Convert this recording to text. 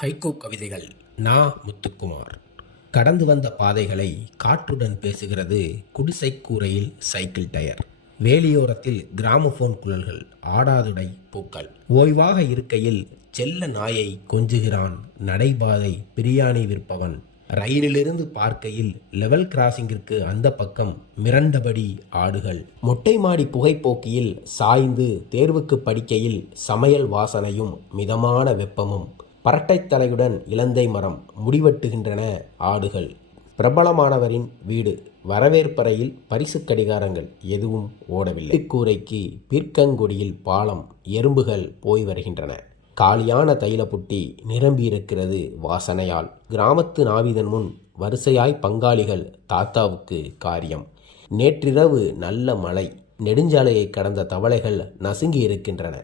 ஹைகோ கவிதைகள் நா. முத்துக்குமார். கடந்து வந்த பாதைகளை காற்றுடன் பேசுகிறது குடிசை கூரையில் சைக்கிள் டயர். வேலியோரத்தில் கிராமபோன் குழல்கள் ஆடாதுடை பூக்கள். ஓய்வாக இருக்கையில் செல்ல நாயை கொஞ்சுகிறான் நடைபாதை பிரியாணி விற்பவன். ரயிலிலிருந்து பார்க்கையில் லெவல் கிராசிங்கிற்கு அந்த பக்கம் மிரண்டபடி ஆடுகள். மொட்டை மாடி புகைப்போக்கியில் சாய்ந்து தேர்வுக்கு படிக்கையில் சமையல் வாசனையும் மிதமான வெப்பமும். பரட்டைத் தலையுடன் இலந்தை மரம் முடிவெட்டுகின்றன ஆடுகள். பிரபலமானவரின் வீடு வரவேற்பறையில் பரிசு கடிகாரங்கள் எதுவும் ஓடவில்லை. கூரைக்கு பிற்கங்கொடியில் பாலம் எறும்புகள் போய் வருகின்றன. காலியான தைலப்புட்டி நிரம்பியிருக்கிறது வாசனையால். கிராமத்து நாவிதன் முன் வரிசையாய் பங்காளிகள் தாத்தாவுக்கு காரியம். நேற்றிரவு நல்ல மழை நெடுஞ்சாலையை கடந்த தவளைகள் நசுங்கி இருக்கின்றன